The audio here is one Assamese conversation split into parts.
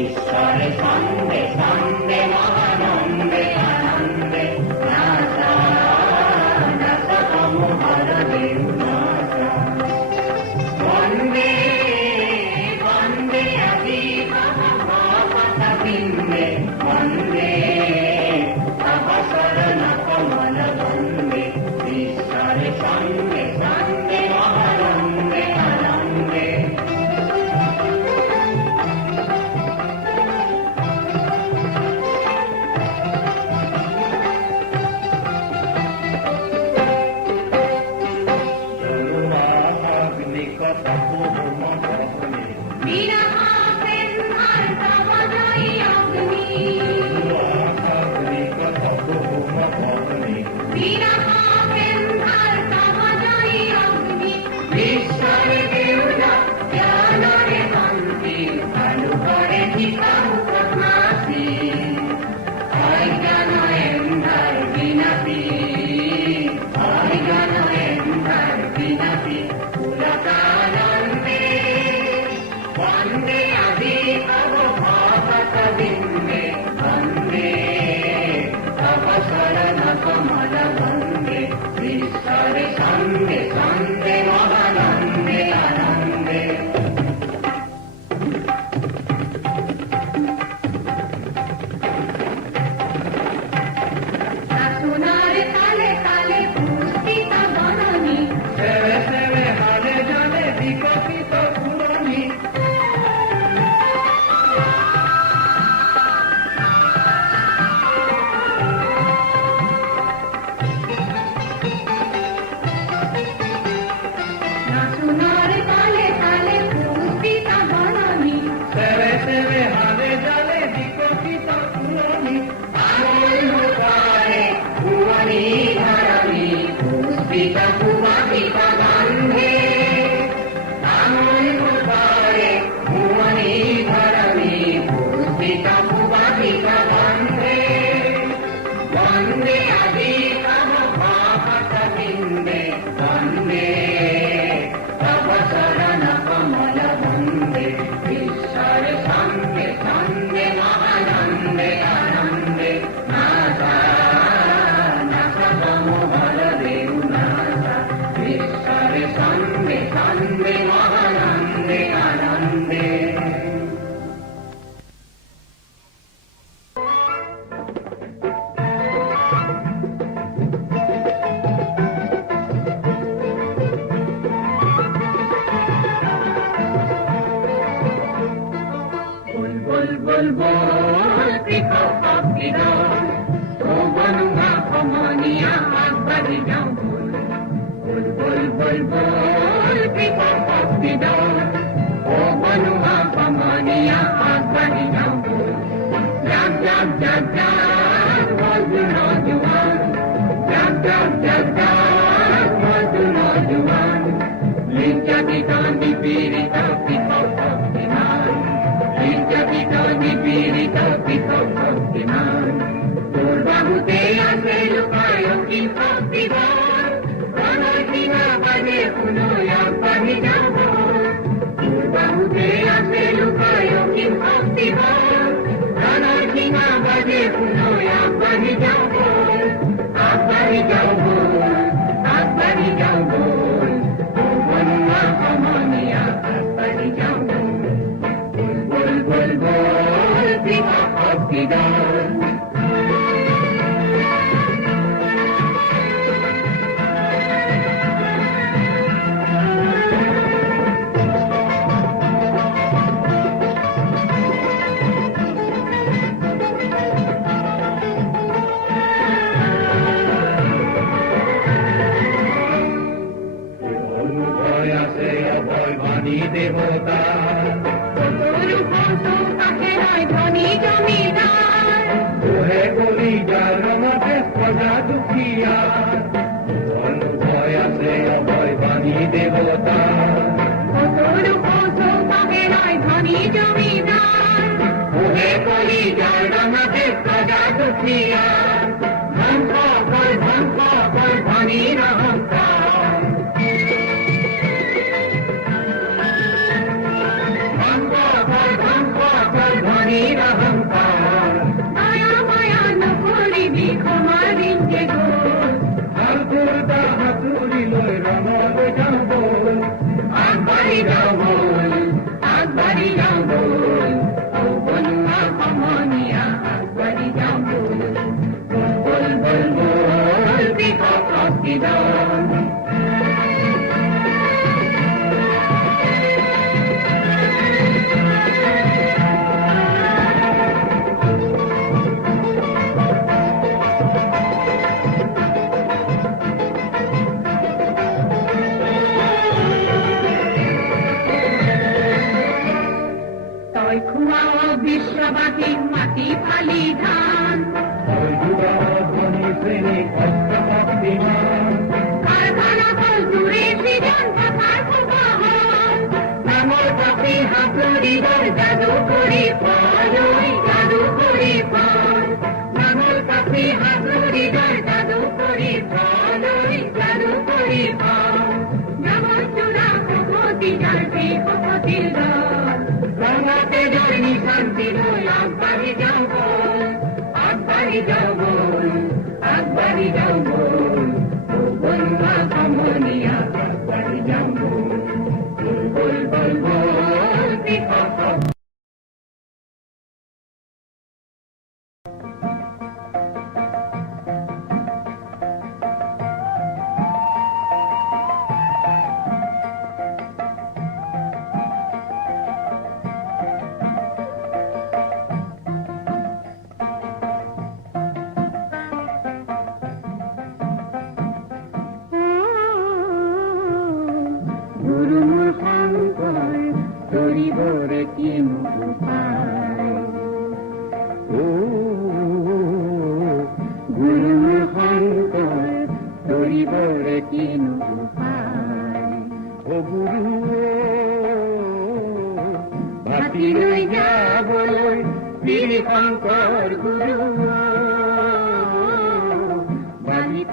ঈশ্বরে সন্দে সন্দে মহানন্দে আনন্দে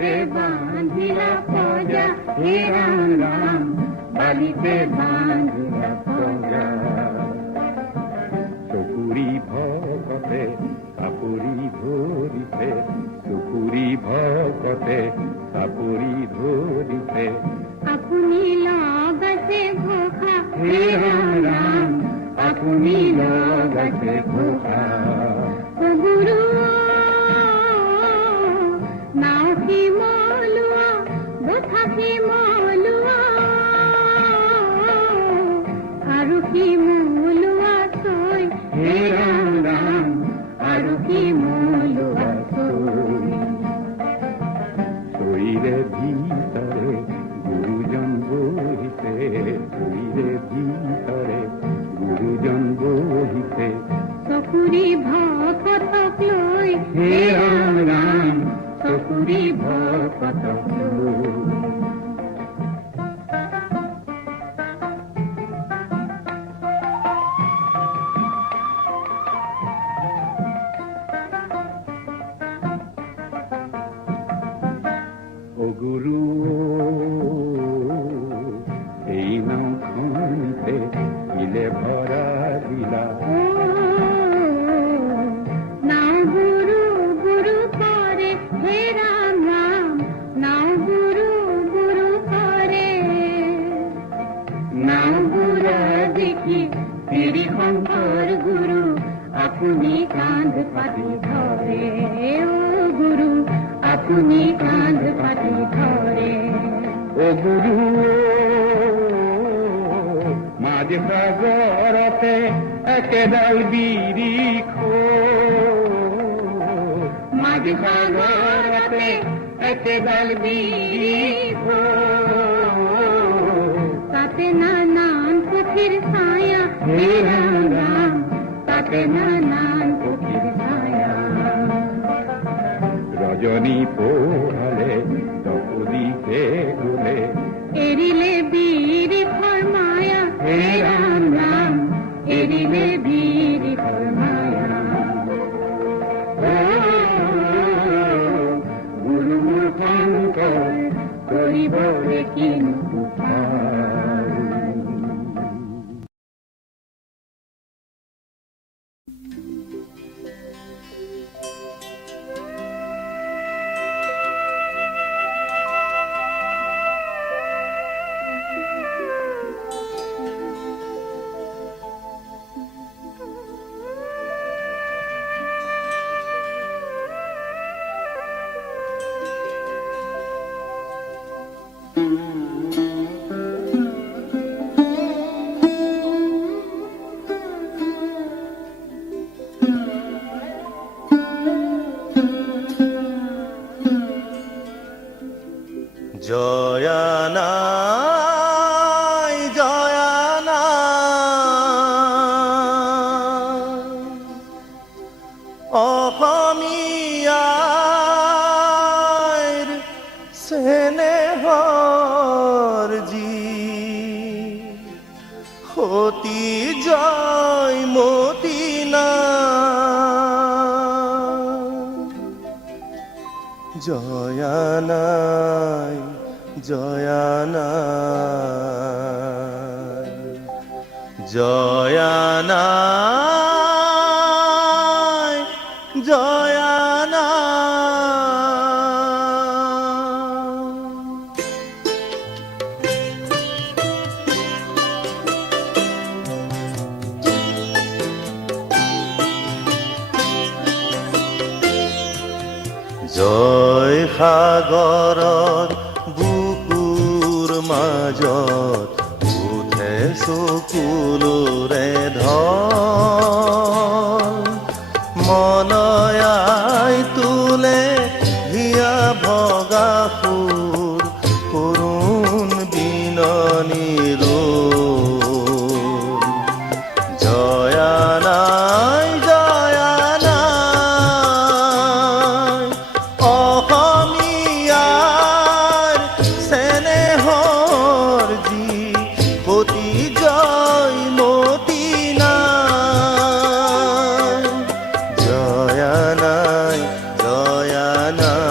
বালিতে বাঁধিলা পজা, হে রাম রাম বালিতে বাঁধিলা পজা। চকুরি ভকতে সাপুরি ধরিছে, চকুরি ভকতে সাপুরি ধরিছে, আপনি লাগাছে ঘোষা, হে রাম রাম আপনি লাগাছে ঘোষা। ও গুরু নাও কি মলুয়া, বোথা কি মলুয়া, আরু কি মলুয়া সই, হে রাম রাম আরু কি মলুয়া সই। শরীরে ভিতরে গুরুজন বহিতে, শরীরে ভিতরে গুরুজন বহিতে, চকুরি ভকত লই, হে রাম রাম চকুরি ভকত লই। ও গুরু এই নখনিতে ইলে ভরা দিলা, নাও গুরু গুরু করে, হে রাম রাম নাও গুরু গুরু করে, নাও গুরু দেখি তেরি শঙ্কর গুরু, আপনি কাঁধ পাতি ধরে, ও গুরু আপনি কাঁধ পাতি ধরে। ও গুরু মাঝ সাগরতে একেডাল বিরিখ, মাঝ সাগরতে একেডাল বিরিখ, তাতে নানান পক্ষীর ছায়া, হে রাম রাম তাতে নানান পক্ষীর ছায়া। রজনী পোহালে তপদিকে গুলে, এরিলে বীর ফরমায়া, হে রাম রাম এরিলে বীর ফরমায়া। গুরু শঙ্কর করিব রে কিন্তু জয়ানাই জয়ানা অসমীয়াৰ স্নেহৰ জি সতী জয়মতী না জয়ানাই জয়ানাই জয়ানাই জয়ানা। জয় সাগৰৰ বুকুৰ মাজত উঠে চকুলোৰে ঢল, মনয়াই তোলে হিয়া ভগা সুৰ কৰুণ বিননি ৰোল। জয়ানাই জয়ানাই অসমীয়াৰ স্নেহৰ জি সতী জয়মতী নাই। জয়ানাই জয়ানাই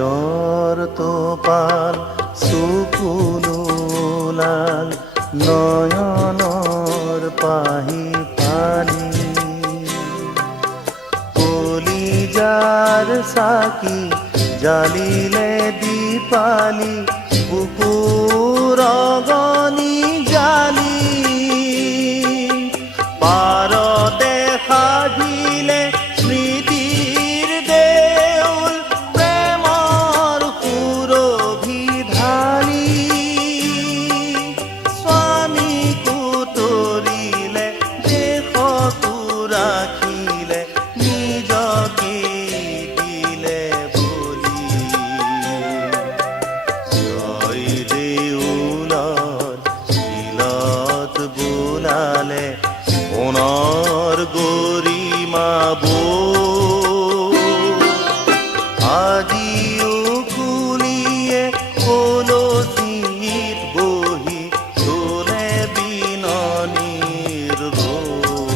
তেজৰ টোপাল চকুলো লাল নয়নৰ পাহি পানী কলিজাৰ চাকি জালিলে দীপালি বুকুৰ অগনি জালি পাৰতে সাধিলে স্মৃতিৰ দেউল প্ৰেমৰ সুৰভি ঢালি স্বামীকো তৰিলে দেশকো ৰাখিলে নিজকে দিলে বলি জয় দেউলৰ শিলত বোলালে সোণৰ গৰিমা বৌ আজিও কুলিয়ে কলচীত বহি তোলে বিননিৰ ৰৈ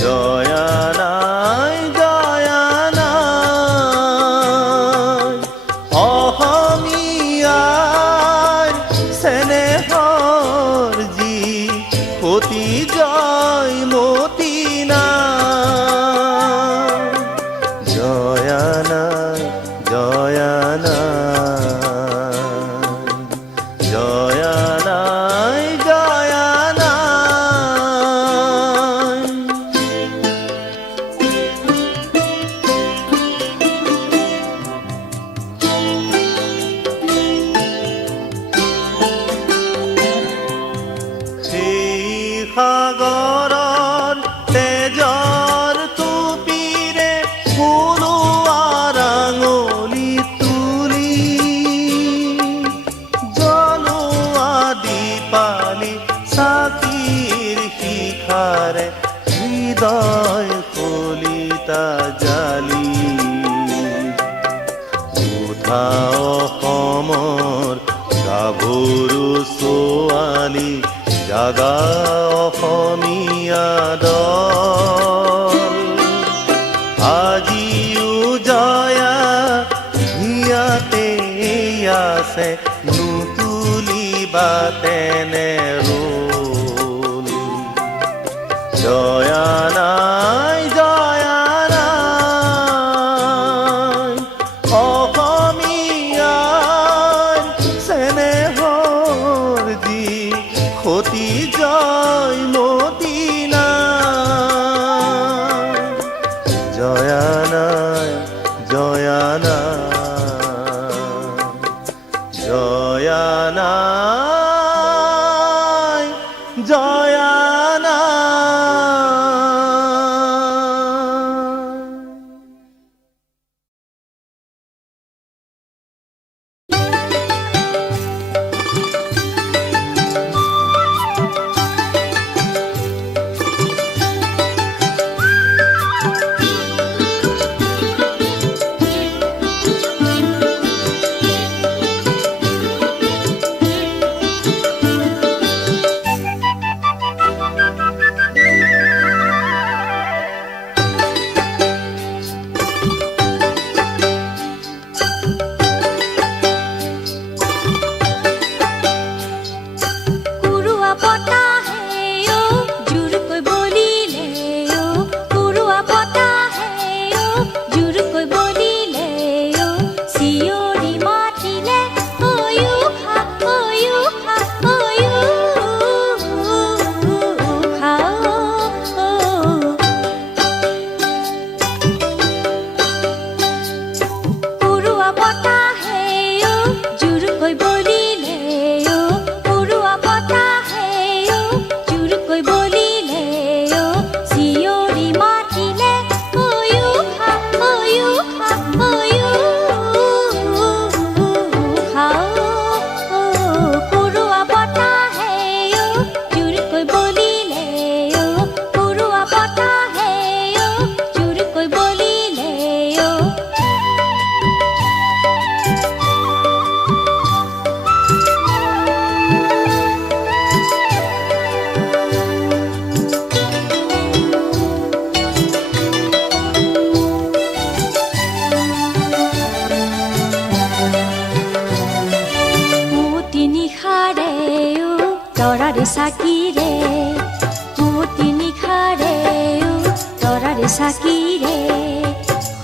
জয়া নাই অসমীয়াৰ চেনেহৰ যি অতি জয় মতি নাই জয়া নাই জয়া নাই জয়া নাই জয়া নাই সেই সাগৰৰ তেজৰ টুপিৰে ফুলোৱাৰ আঙুলি তুলি জ্বলোৱা দীপালি চাকিৰ শিখাৰে হৃদয় কলিতা জালি উঠা অসমৰ গাভৰু ছোৱালী জাগা অসমীয়া দল আজিও জয়া হিয়াতে আছে নুতুলিবা তেনে ৰোল জয়া নাই অসমীয়াৰ চেনেহৰ যি ক্ষতি জয় মতি নাই জয়া নাই জয়া নাই জয়া নাই জয়া নাই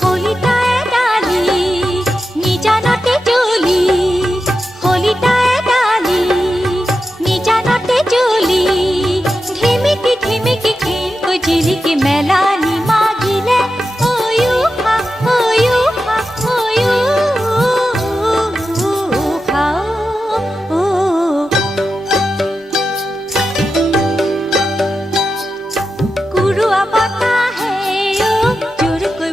হলিতাই ডালি নিজানতে জ্বলি হলিতাই ডালি নিজানতে জ্বলি ঢিমিকি ঢিমিকি খিনকৈ জিলিকি মেলানি মাগিলে অয়ু খা অয়ু খা অয়ু খাও কুৰুৱা বতাহে জোৰকৈ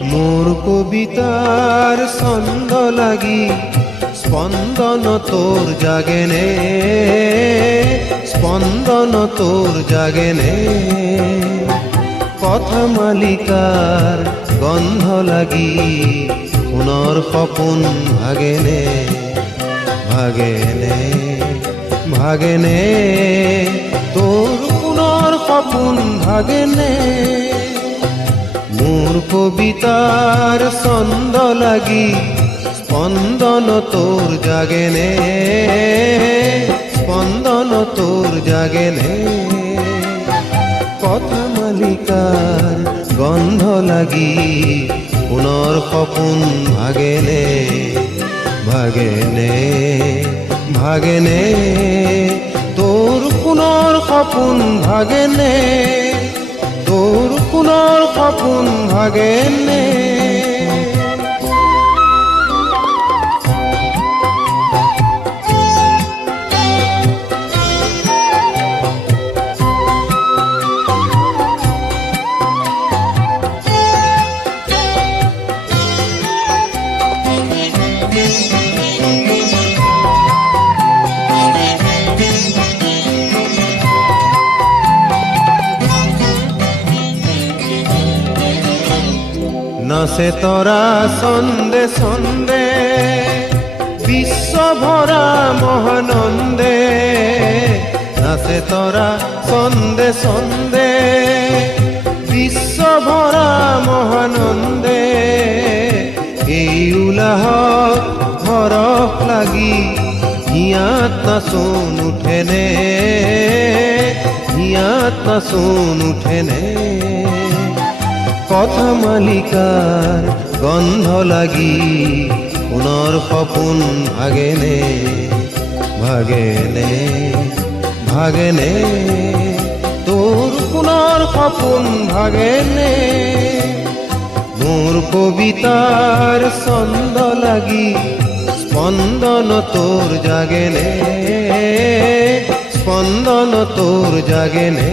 মোৰ কবিতাৰ ছন্দ লাগি স্পন্দন তোৰ জাগেনে, স্পন্দন তোৰ জাগেনে। কথা মালিকাৰ গন্ধ লাগি পুনৰ সপোন ভাগেনে, ভাগেনে, ভাগেনে। তোৰ পুনৰ সপোন ভাগেনে। মোৰ কবিতাৰ ছন্দ লাগি স্পন্দন তোৰ জাগেনে, স্পন্দন তোৰ জাগেনে। কথা মালিকাৰ গন্ধ লাগি পুনৰ সপোন ভাগেনে, ভাগেনে, ভাগেনে। তোৰ পুনৰ সপোন ভাগেনে, তোৰ পুনৰ সপোন ভাগেনে। নাচে তৰা ছন্দে ছন্দে বিশ্ব ভৰা মহানন্দে, নাচে তৰা ছন্দে ছন্দে বিশ্ব ভৰা মহানন্দে। এই উলাহত হৰখ লাগি হিয়াত নাচোন উঠেনে, হিয়াত নাচোন উঠেনে। কথা মালিকাৰ গন্ধ লাগি পুনৰ সপোন ভাগেনে, ভাগেনে, ভাগেনে। তোৰ পুনৰ সপোন ভাগেনে। মোর কবিতার ছন্দ লাগি স্পন্দন তোর জাগেনে, স্পন্দন তোর জাগেনে।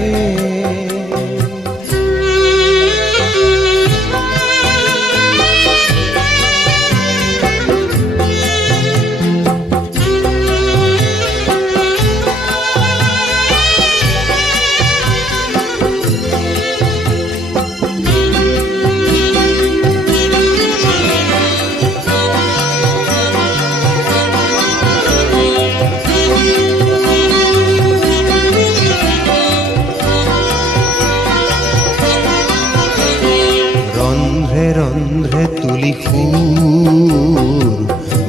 রন্ধ্রে তুলি ফুল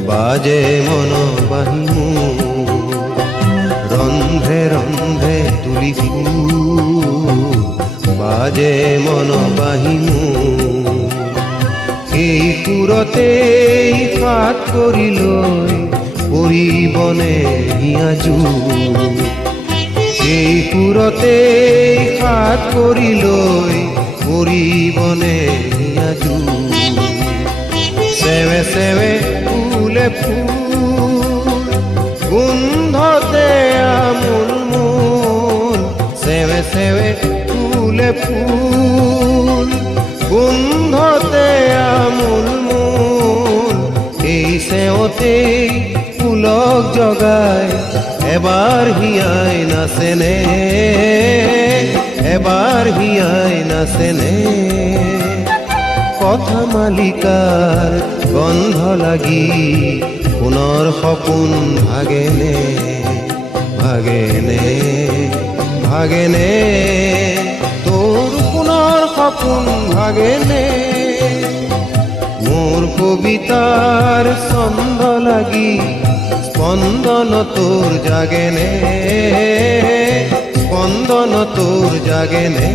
বাজে মন বাহিমু, রন্ধ্রে রন্ধ্রে তুলি ফুল বাজে মন বাহিমু। এই সুৰতেই ফাট কৰি লৈ পৰিবনে হিয়াজু, এই সুৰতেই ফাট কৰি লৈ পৰিবনে হিয়াজু। সেবে সেবে ফুলে ফুল গোন্ধতে আমূল মূল, সেবে সেবে ফুলে ফুল গোন্ধতে আমূল মূল। এই সেৱতেই ফুলক জগাই এবাৰ হিয়াই নাচেনে, এবাৰ হিয়াই নাচেনে। কথা মালিকাৰ গন্ধ লাগি পুনৰ সপোন ভাগেনে, ভাগেনে, ভাগেনে। তোৰ পুনৰ সপোন ভাগেনে। মোৰ কবিতাৰ ছন্দ লাগি স্পন্দন তোৰ জাগেনে, স্পন্দন তোৰ জাগেনে।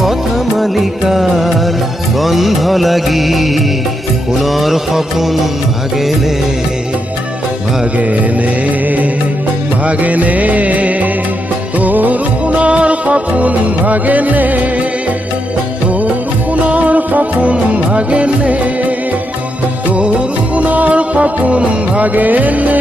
কথা মালিকাৰ গন্ধ লাগি পুনৰ সপোন ভাগেনে, ভাগেনে, ভাগেনে। তোৰ পুনৰ সপোন ভাগেনে, তোৰ পুনৰ সপোন ভাগেনে, তোৰ পুনৰ সপোন ভাগেনে।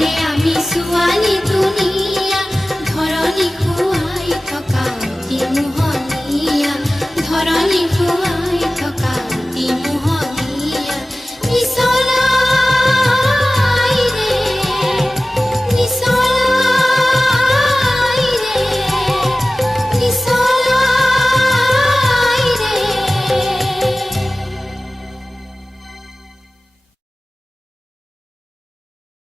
ৰে আমি ছোৱালী তুমি